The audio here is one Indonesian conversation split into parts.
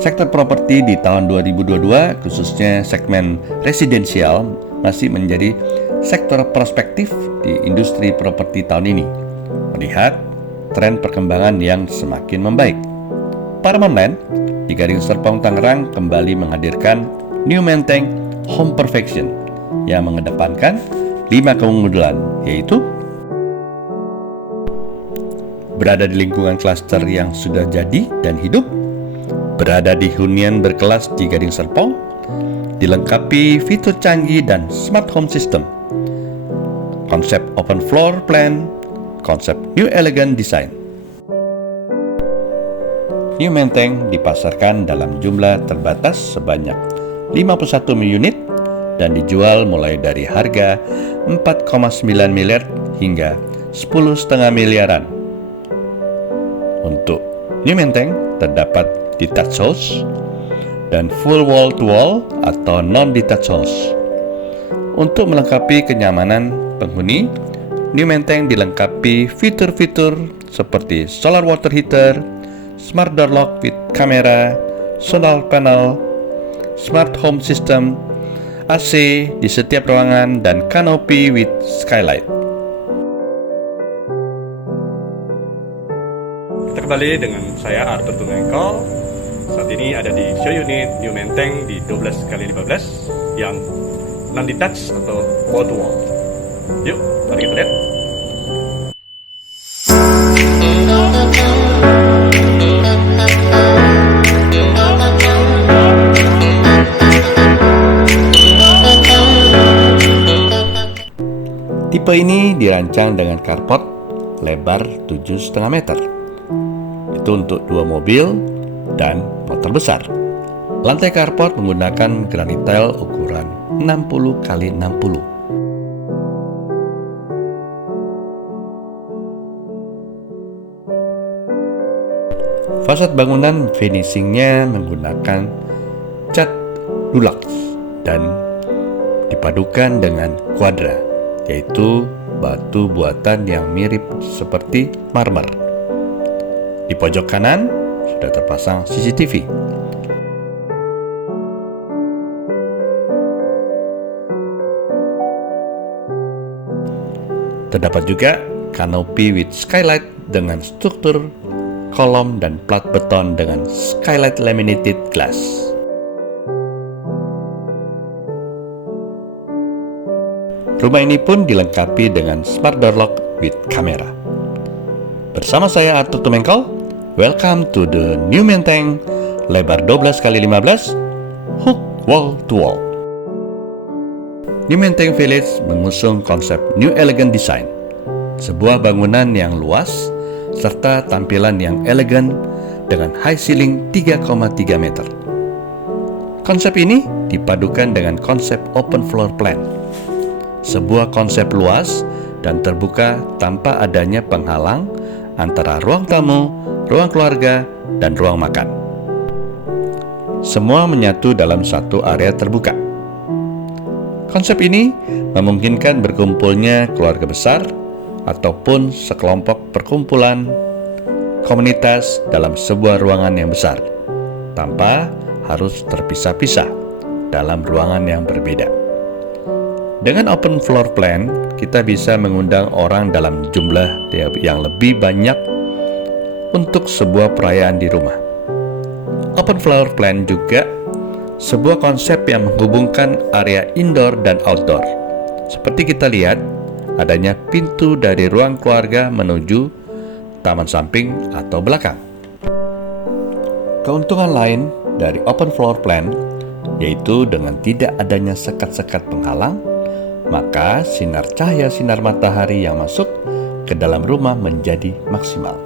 Sektor properti di tahun 2022, khususnya segmen residensial, masih menjadi sektor prospektif di industri properti tahun ini, melihat tren perkembangan yang semakin membaik. Parman Land di Gading Serpong, Tangerang kembali menghadirkan New Menteng Home Perfection yang mengedepankan 5 keunggulan, yaitu berada di lingkungan klaster yang sudah jadi dan hidup, berada di hunian berkelas di Gading Serpong, dilengkapi fitur canggih dan smart home system, konsep open floor plan, konsep new elegant design. New Menteng dipasarkan dalam jumlah terbatas sebanyak 51 unit dan dijual mulai dari harga 4,9 miliar hingga 10,5 miliaran. Untuk New Menteng terdapat detached house dan full wall to wall atau non-detached house. Untuk melengkapi kenyamanan penghuni, New Menteng dilengkapi fitur-fitur seperti solar water heater, smart door lock with kamera, solar panel, smart home system, AC di setiap ruangan, dan canopy with skylight. Kita kembali dengan saya Arthur Tumengkol. Saat ini ada di show unit New Menteng di 12x15 yang non-detached atau wall to wall. Yuk, mari kita lihat. Tipe ini dirancang dengan carport lebar 7,5 meter. Itu untuk 2 mobil dan motor besar. Lantai carport menggunakan granit tile ukuran 60 x 60. Fasad bangunan finishingnya menggunakan cat Dulux dan dipadukan dengan Quadra, yaitu batu buatan yang mirip seperti marmer. Di pojok kanan sudah terpasang CCTV. Terdapat juga canopy with skylight dengan struktur kolom dan plat beton dengan skylight laminated glass. Rumah ini pun dilengkapi dengan smart door lock with kamera. Bersama saya Arthur Tumengkol, welcome to the New Menteng lebar 12x15 hook wall to wall. New Menteng Village mengusung konsep new elegant design, sebuah bangunan yang luas serta tampilan yang elegan dengan high ceiling 3,3 meter. Konsep ini dipadukan dengan konsep open floor plan, sebuah konsep luas dan terbuka tanpa adanya penghalang antara ruang tamu, ruang keluarga, dan ruang makan. Semua menyatu dalam satu area terbuka. Konsep ini memungkinkan berkumpulnya keluarga besar ataupun sekelompok perkumpulan komunitas dalam sebuah ruangan yang besar, tanpa harus terpisah-pisah dalam ruangan yang berbeda. Dengan open floor plan, kita bisa mengundang orang dalam jumlah yang lebih banyak untuk sebuah perayaan di rumah. Open floor plan juga sebuah konsep yang menghubungkan area indoor dan outdoor. Seperti kita lihat, adanya pintu dari ruang keluarga menuju taman samping atau belakang. Keuntungan lain dari open floor plan yaitu dengan tidak adanya sekat-sekat penghalang, maka sinar cahaya sinar matahari yang masuk ke dalam rumah menjadi maksimal.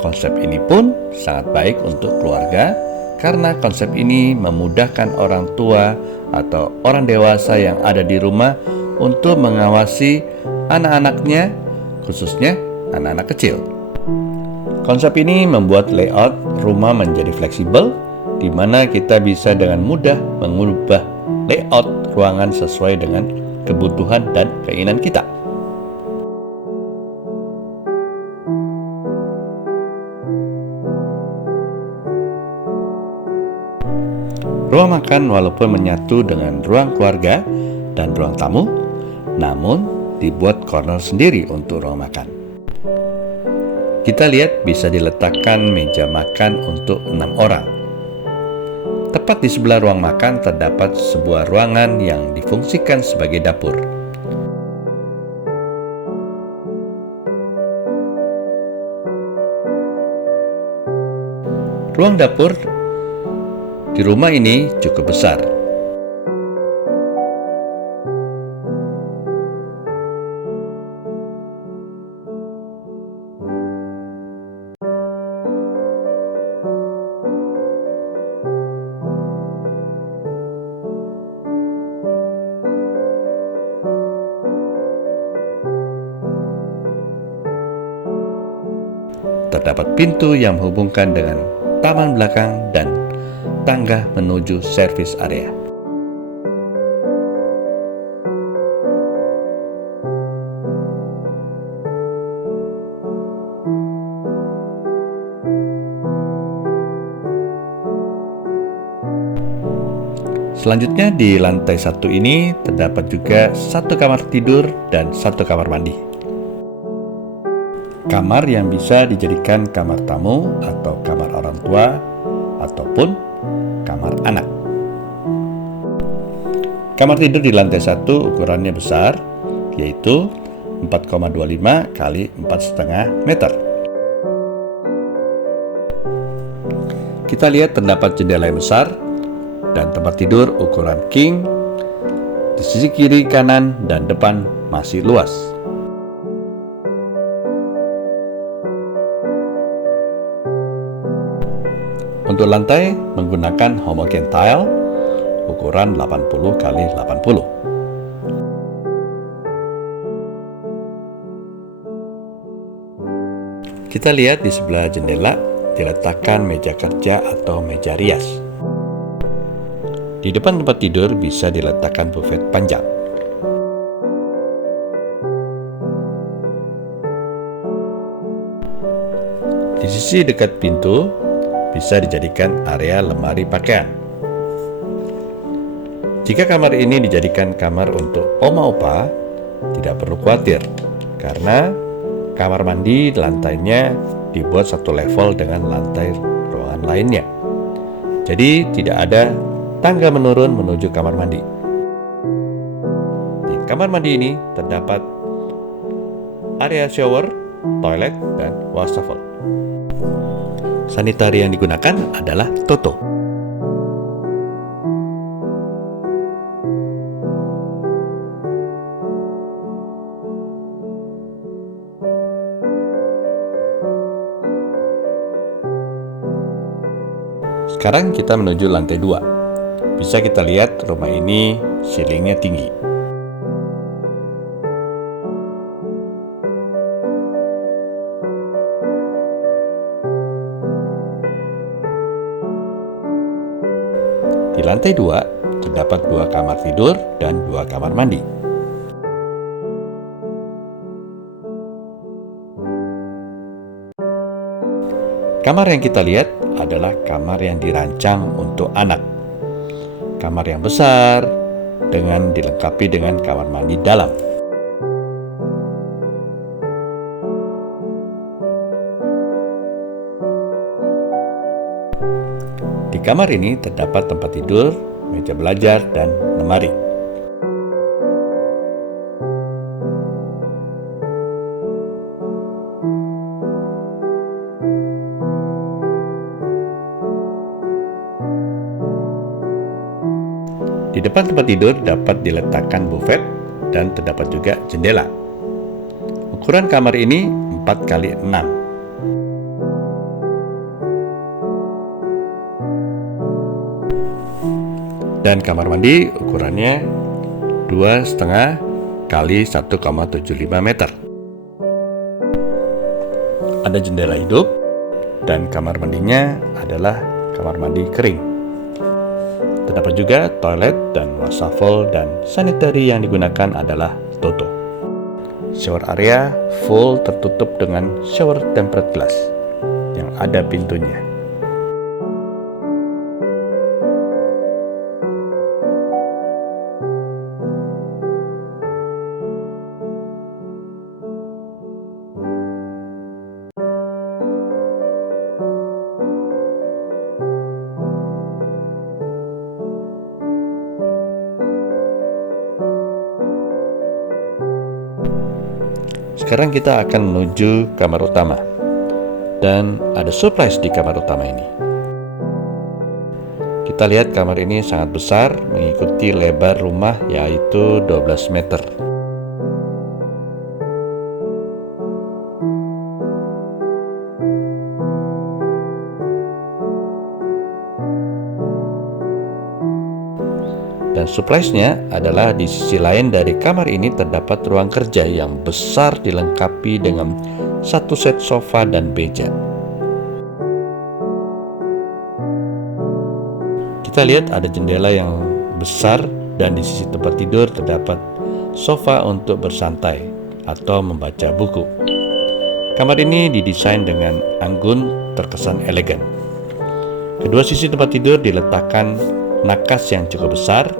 Konsep ini pun sangat baik untuk keluarga karena konsep ini memudahkan orang tua atau orang dewasa yang ada di rumah untuk mengawasi anak-anaknya, khususnya anak-anak kecil. Konsep ini membuat layout rumah menjadi fleksibel, di mana kita bisa dengan mudah mengubah layout ruangan sesuai dengan kebutuhan dan keinginan kita. Ruang makan walaupun menyatu dengan ruang keluarga dan ruang tamu, namun dibuat corner sendiri untuk ruang makan. Kita lihat bisa diletakkan meja makan untuk 6 orang. Tepat di sebelah ruang makan terdapat sebuah ruangan yang difungsikan sebagai dapur. Ruang dapur di rumah ini cukup besar. Terdapat pintu yang menghubungkan dengan taman belakang dan tangga menuju servis area. Selanjutnya di lantai 1 ini terdapat juga 1 kamar tidur dan 1 kamar mandi. Kamar yang bisa dijadikan kamar tamu atau kamar orang tua ataupun kamar anak. Kamar tidur di lantai 1 ukurannya besar, yaitu 4,25 kali 4,5 meter. Kita lihat terdapat jendela yang besar dan tempat tidur ukuran king. Di sisi kiri, kanan, dan depan masih luas. Untuk lantai menggunakan homogen tile ukuran 80 kali 80. Kita lihat di sebelah jendela diletakkan meja kerja atau meja rias. Di depan tempat tidur bisa diletakkan buffet panjang. Di sisi dekat pintu bisa dijadikan area lemari pakaian. Jika kamar ini dijadikan kamar untuk oma opa, tidak perlu khawatir karena kamar mandi lantainya dibuat satu level dengan lantai ruangan lainnya. Jadi tidak ada tangga menurun menuju kamar mandi. Di kamar mandi ini terdapat area shower, toilet, dan wastafel. Sanitari yang digunakan adalah Toto. Sekarang kita menuju lantai 2. Bisa kita lihat rumah ini ceilingnya tinggi. Di lantai 2 terdapat 2 kamar tidur dan 2 kamar mandi. Kamar yang kita lihat adalah kamar yang dirancang untuk anak. Kamar yang besar dengan dilengkapi dengan kamar mandi dalam. Di kamar ini terdapat tempat tidur, meja belajar, dan lemari. Di depan tempat tidur dapat diletakkan buffet dan terdapat juga jendela. Ukuran kamar ini 4 kali 6. Dan kamar mandi ukurannya 2,5 kali 1,75 meter. Ada jendela hidup dan kamar mandinya adalah kamar mandi kering. Terdapat juga toilet dan wastafel dan sanitary yang digunakan adalah Toto. Shower area full tertutup dengan shower tempered glass yang ada pintunya. sekarang kita akan menuju kamar utama. Dan ada surprise di kamar utama ini. Kita lihat kamar ini sangat besar, mengikuti lebar rumah yaitu 12 meter. Dan surprise-nya adalah di sisi lain dari kamar ini terdapat ruang kerja yang besar dilengkapi dengan satu set sofa dan meja. Kita lihat ada jendela yang besar dan di sisi tempat tidur terdapat sofa untuk bersantai atau membaca buku. Kamar ini didesain dengan anggun terkesan elegan. Kedua sisi tempat tidur diletakkan nakas yang cukup besar,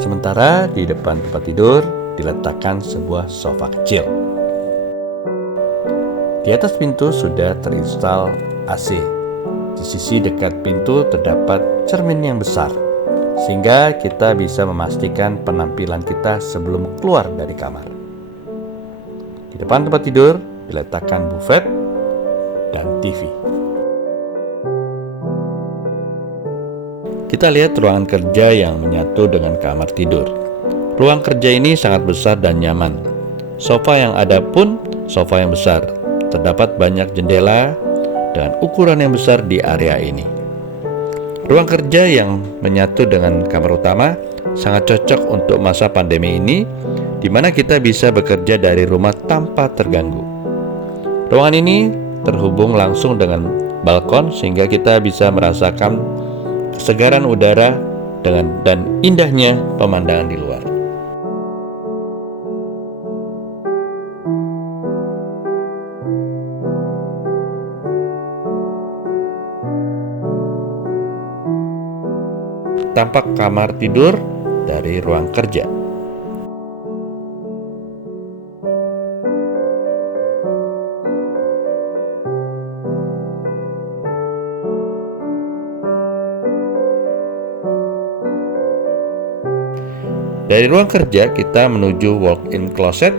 sementara di depan tempat tidur diletakkan sebuah sofa kecil. Di atas pintu sudah terinstal AC. Di sisi dekat pintu terdapat cermin yang besar, sehingga kita bisa memastikan penampilan kita sebelum keluar dari kamar. Di depan tempat tidur diletakkan buffet dan TV. Kita lihat ruangan kerja yang menyatu dengan kamar tidur. Ruang kerja ini sangat besar dan nyaman. Sofa yang ada pun sofa yang besar. Terdapat banyak jendela dengan ukuran yang besar di area ini. Ruang kerja yang menyatu dengan kamar utama sangat cocok untuk masa pandemi ini, di mana kita bisa bekerja dari rumah tanpa terganggu. Ruangan ini terhubung langsung dengan balkon sehingga kita bisa merasakan kesegaran udara dan indahnya pemandangan di luar. Tampak kamar tidur dari ruang kerja. Dari ruang kerja kita menuju walk-in closet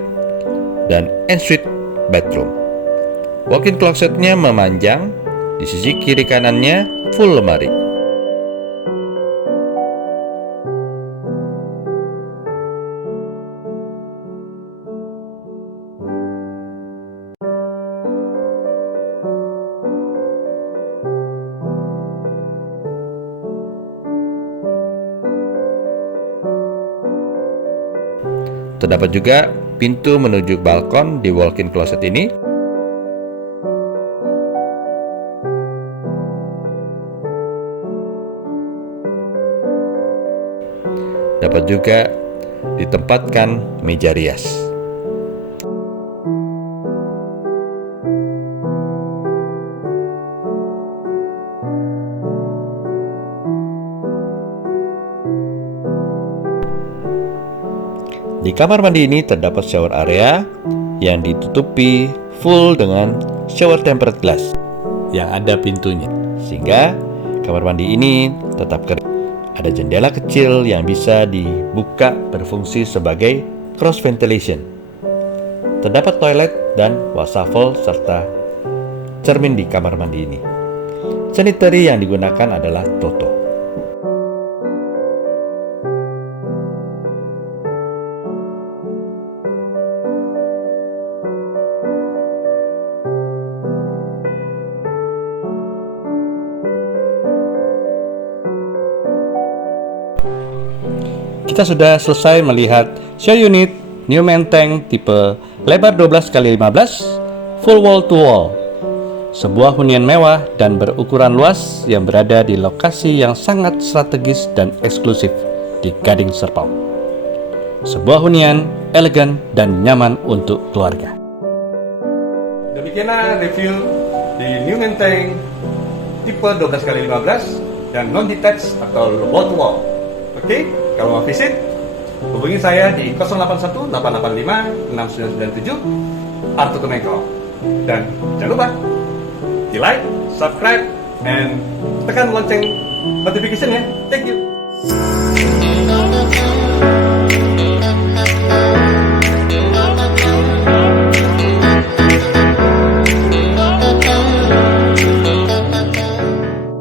dan ensuite bathroom. Walk-in closetnya memanjang, di sisi kiri kanannya full lemari. Terdapat juga pintu menuju balkon di walk-in closet ini. Dapat juga ditempatkan meja rias. Di kamar mandi ini terdapat shower area yang ditutupi full dengan shower tempered glass yang ada pintunya, sehingga kamar mandi ini tetap kering. Ada jendela kecil yang bisa dibuka berfungsi sebagai cross ventilation. Terdapat toilet dan wastafel serta cermin di kamar mandi ini. Sanitary yang digunakan adalah Toto. Kita sudah selesai melihat show unit New Menteng tipe lebar 12x15 full wall to wall. Sebuah hunian mewah dan berukuran luas yang berada di lokasi yang sangat strategis dan eksklusif di Gading Serpong. Sebuah hunian elegan dan nyaman untuk keluarga. Demikianlah review di New Menteng tipe 12x15 dan non-detached atau wall to wall. Oke, kalau mau visit, hubungi saya di 081 885 6997 Arthur Tumengkol. Dan jangan lupa di like, subscribe, and tekan lonceng notification ya. Thank you.